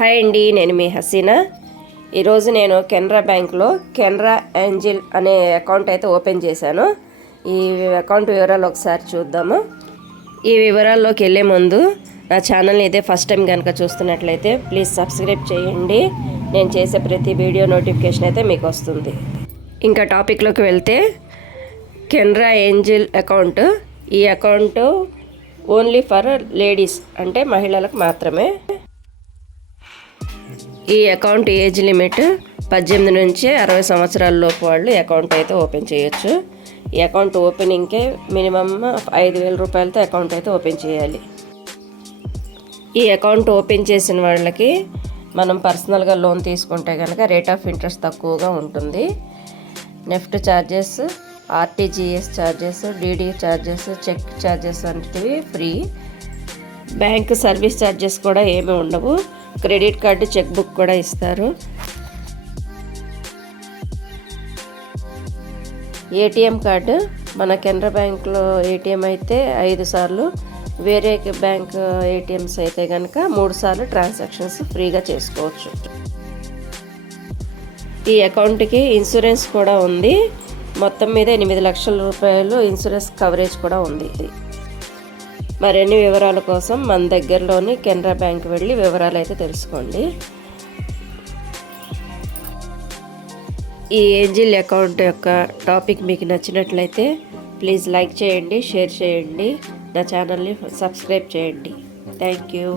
Hi అండి, నేను మీ హసీనా. ఈరోజు నేను కెనరా బ్యాంక్లో కెనరా ఏంజిల్ అనే అకౌంట్ అయితే ఓపెన్ చేశాను. ఈ అకౌంట్ వివరాలు ఒకసారి చూద్దాము. ఈ వివరాల్లోకి వెళ్ళే ముందు నా ఛానల్ని ఇదే ఫస్ట్ టైం కనుక చూస్తున్నట్లయితే ప్లీజ్ సబ్స్క్రైబ్ చేయండి. నేను చేసే ప్రతి వీడియో నోటిఫికేషన్ అయితే మీకు వస్తుంది. ఇంకా టాపిక్లోకి వెళ్తే కెనరా ఏంజిల్ అకౌంట్. ఈ అకౌంట్ ఓన్లీ ఫర్ లేడీస్, అంటే మహిళలకు మాత్రమే. ఈ అకౌంట్ ఏజ్ లిమిట్ 18 నుంచి 60 సంవత్సరాల లోపు వాళ్ళు అకౌంట్ అయితే ఓపెన్ చేయొచ్చు. ఈ అకౌంట్ ఓపెనింగ్కే మినిమమ్ 5,000 రూపాయలతో అకౌంట్ అయితే ఓపెన్ చేయాలి. ఈ అకౌంట్ ఓపెన్ చేసిన వాళ్ళకి మనం పర్సనల్గా లోన్ తీసుకుంటే కనుక రేట్ ఆఫ్ ఇంట్రెస్ట్ తక్కువగా ఉంటుంది. NEFT charges, RTGS charges, DD charges, cheque charges అనేటివి ఫ్రీ. బ్యాంక్ సర్వీస్ ఛార్జెస్ కూడా ఏమీ ఉండవు. క్రెడిట్ కార్డు, చెక్ బుక్ కూడా ఇస్తారు. ఏటీఎం కార్డు మన కెనరా బ్యాంక్లో ఏటీఎం అయితే 5 సార్లు, వేరే బ్యాంక్ ఏటీఎంస్ అయితే కనుక 3 సార్లు ట్రాన్సాక్షన్స్ ఫ్రీగా చేసుకోవచ్చు. ఈ అకౌంట్కి ఇన్సూరెన్స్ కూడా ఉంది. మొత్తం మీద 8 లక్షల రూపాయలు ఇన్సూరెన్స్ కవరేజ్ కూడా ఉంది. మరిన్ని వివరాల కోసం మన దగ్గరలోని కెనరా బ్యాంక్ వెళ్ళి వివరాలు అయితే తెలుసుకోండి. ఈ ఏంజిల్ అకౌంట్ యొక్క టాపిక్ మీకు నచ్చినట్లయితే ప్లీజ్ లైక్ చేయండి, షేర్ చేయండి, నా ఛానల్ని సబ్స్క్రైబ్ చేయండి. Thank you.